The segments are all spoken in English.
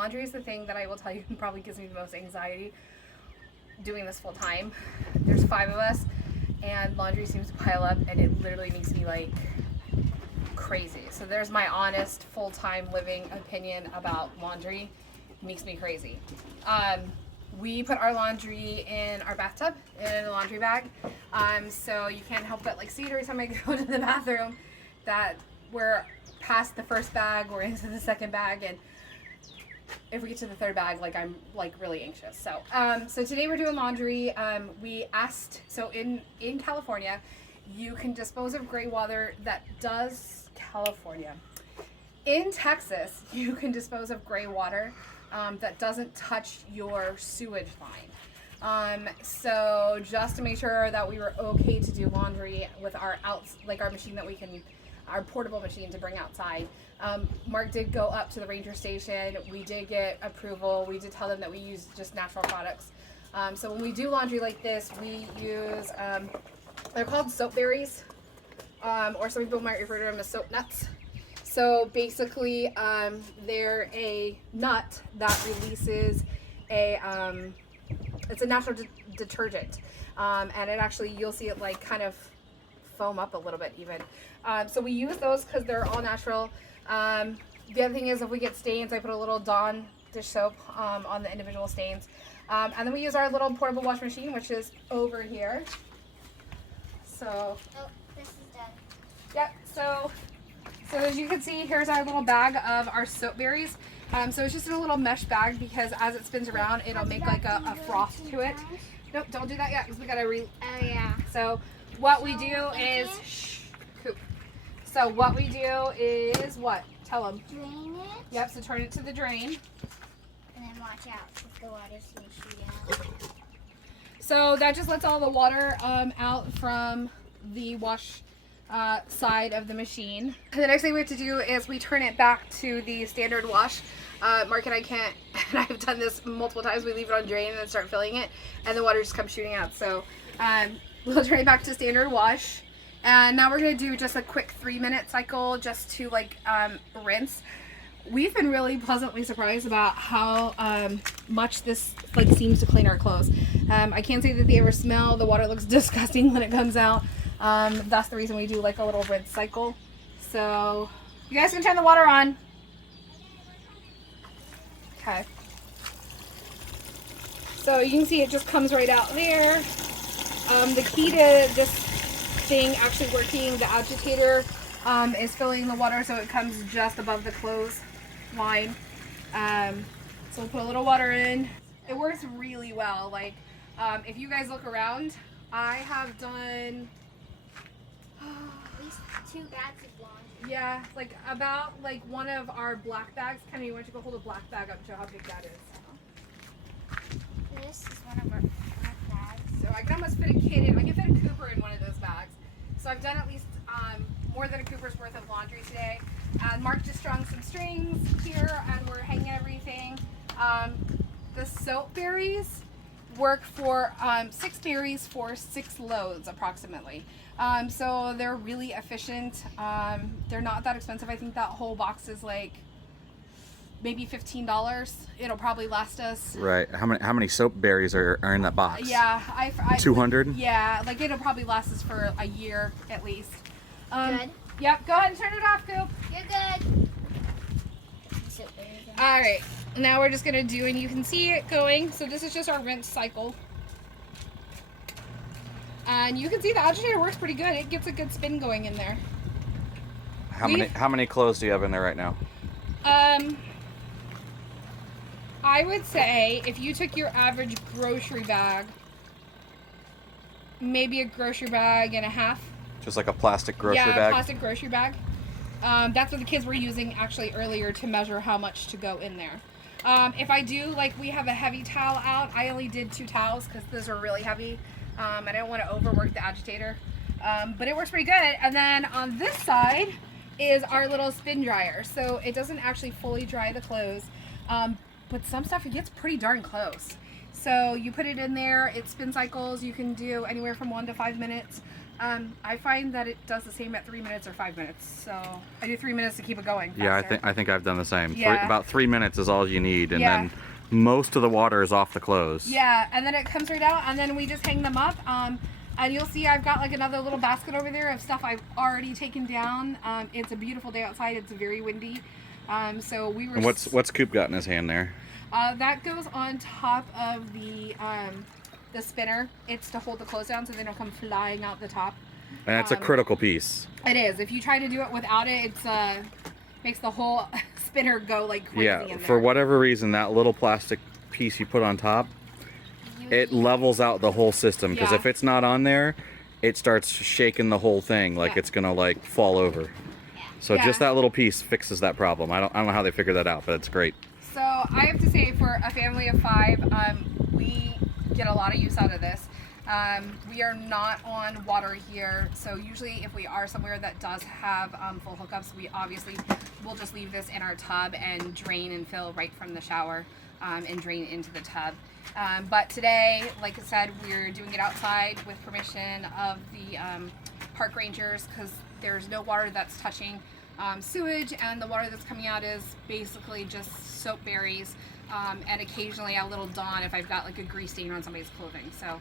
laundry is the thing that I will tell you probably gives me the most anxiety doing this full time. There's 5 of us, and laundry seems to pile up, and it literally makes me like crazy. So there's my honest full-time living opinion about laundry. It makes me crazy. We put our laundry in our bathtub in a laundry bag. So you can't help but like see it every time I go to the bathroom that we're past the first bag, we're into the second bag, and if we get to the third bag, like I'm like really anxious. So so today we're doing laundry. We asked, so in California, you can dispose of gray water that does California. In Texas, you can dispose of gray water that doesn't touch your sewage line. So just to make sure that we were okay to do laundry with our our machine that we can, our portable machine to bring outside. Mark did go up to the ranger station. We did get approval. We did tell them that we use just natural products. So when we do laundry like this, we use, they're called soap berries, or some people might refer to them as soap nuts. So basically, they're a nut that releases it's a natural detergent. And it actually, you'll see it like kind of foam up a little bit even. So we use those because they're all natural. The other thing is if we get stains, I put a little Dawn dish soap on the individual stains. And then we use our little portable wash machine, which is over here. So, oh, this is done. Yep, so as you can see, here's our little bag of our soap berries. So it's just in a little mesh bag because as it spins around, it'll make like a froth to it. Nope, don't do that yet because we gotta Oh yeah. So what we do is, Coop. So what we do is what? Tell them. Drain it. Yep, so turn it to the drain. And then watch out if the water's gonna shoot out. So that just lets all the water out from the wash side of the machine. And the next thing we have to do is we turn it back to the standard wash. Mark and I can't, and I've done this multiple times, we leave it on drain and then start filling it, and the water just comes shooting out. So we'll turn it back to standard wash. And now we're gonna do just a quick 3-minute cycle just to like rinse. We've been really pleasantly surprised about how much this like seems to clean our clothes. I can't say that they ever smell. The water looks disgusting when it comes out. That's the reason we do like a little rinse cycle. So you guys can turn the water on. Okay. So you can see it just comes right out there. The key to this thing actually working, the agitator is filling the water so it comes just above the clothes line. So we'll put a little water in. It works really well. Like if you guys look around, I have done At least 2 bags of laundry. yeah, like about like one of our black bags. Kenny, why don't you go hold a black bag up and show how big that is. This is one of our black bags. So I can almost fit a kid in. I can fit a Cooper in one of those bags. So I've done at least more than a Cooper's worth of laundry today. And Mark just strung some strings here, and we're hanging everything. The soap berries work for 6 berries for 6 loads approximately. So they're really efficient. They're not that expensive. I think that whole box is like maybe $15. It'll probably last us. Right. How many soap berries are in that box? Yeah, I 200? Yeah, like it'll probably last us for a year at least. Good. Yep, go ahead and turn it off, Coop. You're good. All right, now we're just gonna do, and you can see it going. So this is just our rinse cycle. And you can see the agitator works pretty good. It gets a good spin going in there. How many clothes do you have in there right now? I would say if you took your average grocery bag, maybe a grocery bag and a half. Just like a plastic grocery yeah, bag? Plastic grocery bag. That's what the kids were using actually earlier to measure how much to go in there. If I do, like we have a heavy towel out, I only did 2 towels because those are really heavy. I don't want to overwork the agitator. But it works pretty good. And then on this side is our little spin dryer. So it doesn't actually fully dry the clothes. But some stuff, it gets pretty darn close. So you put it in there, it spin cycles. You can do anywhere from 1 to 5 minutes. I find that it does the same at 3 minutes or 5 minutes. So I do 3 minutes to keep it going. Yeah, faster. I think I've done the same. Yeah. About 3 minutes is all you need, and Yeah. then most of the water is off the clothes. Yeah, and then it comes right out, and then we just hang them up. And you'll see I've got like another little basket over there of stuff I've already taken down. It's a beautiful day outside. It's very windy. So we were. And what's Coop got in his hand there? That goes on top of the spinner. It's to hold the clothes down so they don't come flying out the top. And that's a critical piece. It is. If you try to do it without it, it's makes the whole spinner go like crazy in there. For whatever reason, that little plastic piece you put on top, it levels out the whole system. Because if it's not on there, it starts shaking the whole thing like it's gonna like fall over. So just that little piece fixes that problem. I don't know how they figured that out, but it's great. So I have to say, for a family of 5, we get a lot of use out of this. We are not on water here, so usually if we are somewhere that does have full hookups, we obviously will just leave this in our tub and drain and fill right from the shower and drain into the tub. But today, like I said, we're doing it outside with permission of the park rangers, because there's no water that's touching sewage, and the water that's coming out is basically just soap berries, and occasionally a little Dawn if I've got like a grease stain on somebody's clothing. So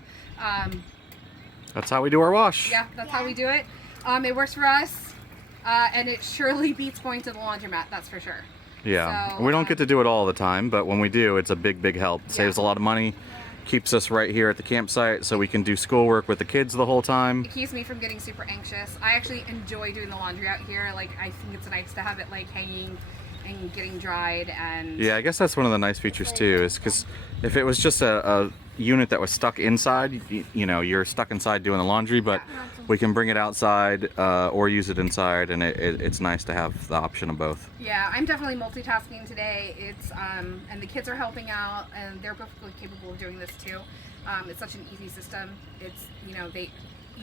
that's how we do our wash. yeah, that's how we do it. It works for us, and it surely beats going to the laundromat, that's for sure. Yeah, So, we don't get to do it all the time, but when we do, it's a big help. It saves a lot of money, keeps us right here at the campsite so we can do schoolwork with the kids the whole time. It keeps me from getting super anxious. I actually enjoy doing the laundry out here. Like, I think it's nice to have it like hanging and getting dried. And Yeah, I guess that's one of the nice features too, is because if it was just a unit that was stuck inside, you know, you're stuck inside doing the laundry, but we can bring it outside or use it inside, and it's nice to have the option of both. Yeah, I'm definitely multitasking today. It's and the kids are helping out, and they're perfectly capable of doing this too. It's such an easy system. It's, you know, they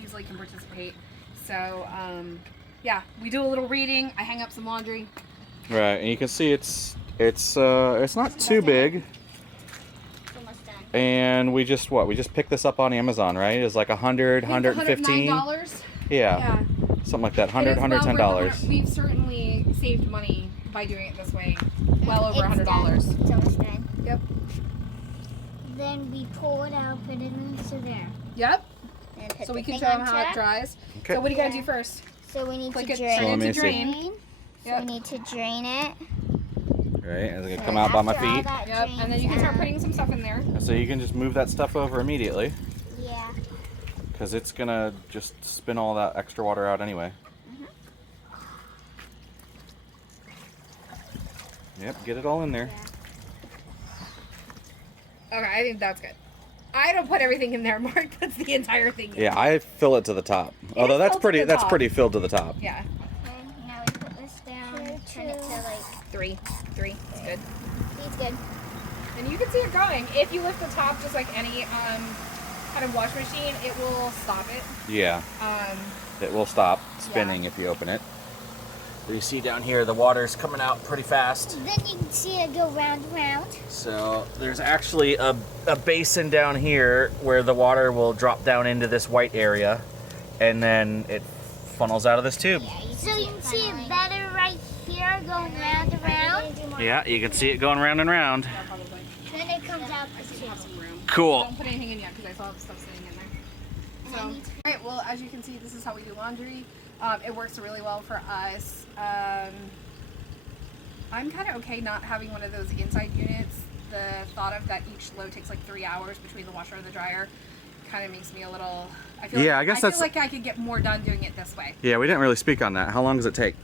easily can participate. So yeah, we do a little reading. I hang up some laundry. Right, and you can see it's not too big. And we just picked this up on Amazon, right? It's like $100, $115. $109. Yeah, something like that. $100, $110. We've certainly saved money by doing it this way. Well over $100. It's almost done. Yep. Then we pull it out, put it into there. Yep. And put So we the can thing show them onto how it it. dries. Okay. So what do you gotta do first? So we need Click to it, drain. turn it Let me into see. drain. So Yep. we need to drain it. Right, it's gonna So come out by my after all feet. that Yep. And then you can start drains putting some stuff in there. So you can just move that stuff over immediately, out. Yeah. because it's gonna just spin all that extra water out anyway. Yep, get it all in there. Okay, I think that's good. I don't put everything in there. Mark puts the entire thing in. Yeah, I fill it to the top. Although is that's filled to the that's top. pretty filled to the top. Yeah. And now we put this down. Turn it to like. 3. It's good. It's good. And you can see it going. If you lift the top, just like any kind of wash machine, it will stop it. Yeah, it will stop spinning if you open it. You see down here, the water's coming out pretty fast. Then you can see it go round and round. So there's actually a basin down here where the water will drop down into this white area, and then it funnels out of this tube. So you can see it better right here, going round and round. Yeah, you can see it going round and round. Then it comes out the tube. Some room. Cool. Don't put anything in yet because I saw stuff sitting in there. So, alright, well, as you can see, this is how we do laundry. It works really well for us. I'm kind of okay not having one of those inside units. The thought of that each load takes like 3 hours between the washer and the dryer kind of makes me a little. I feel Yeah, like, I guess feel that's- like I could get more done doing it this way. Yeah, we didn't really speak on that. How long does it take?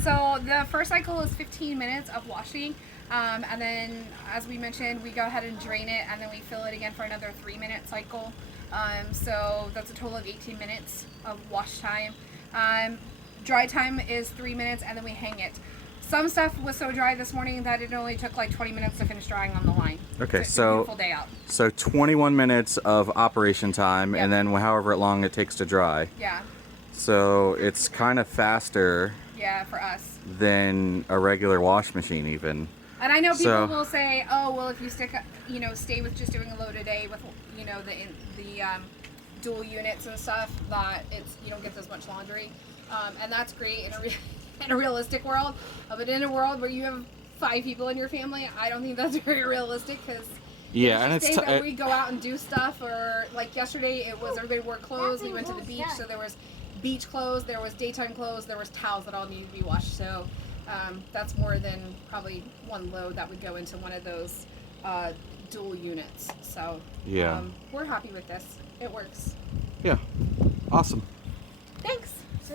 So the first cycle is 15 minutes of washing, and then as we mentioned, we go ahead and drain it, and then we fill it again for another 3-minute cycle. So that's a total of 18 minutes of wash time. Dry time is 3 minutes, and then we hang it. Some stuff was so dry this morning that it only took like 20 minutes to finish drying on the line. Okay, It's a so beautiful day out. so 21 minutes of operation time, Yep. and then however long it takes to dry. Yeah, So it's kind of faster yeah, for us. than a regular wash machine even. And I know people So- will say, "Oh, well, if you stay with just doing a load a day with, the dual units and stuff, that you don't get as much laundry, and that's great in a realistic world. But in a world where you have 5 people in your family, I don't think that's very realistic, because Yeah, and it's that we go out and do stuff, or like yesterday, it was everybody wore clothes. We went to the beach, so there was beach clothes, there was daytime clothes, there was towels that all needed to be washed. So that's more than probably one load that would go into one of those dual units. So yeah, we're happy with this. It works. Yeah, awesome. Thanks.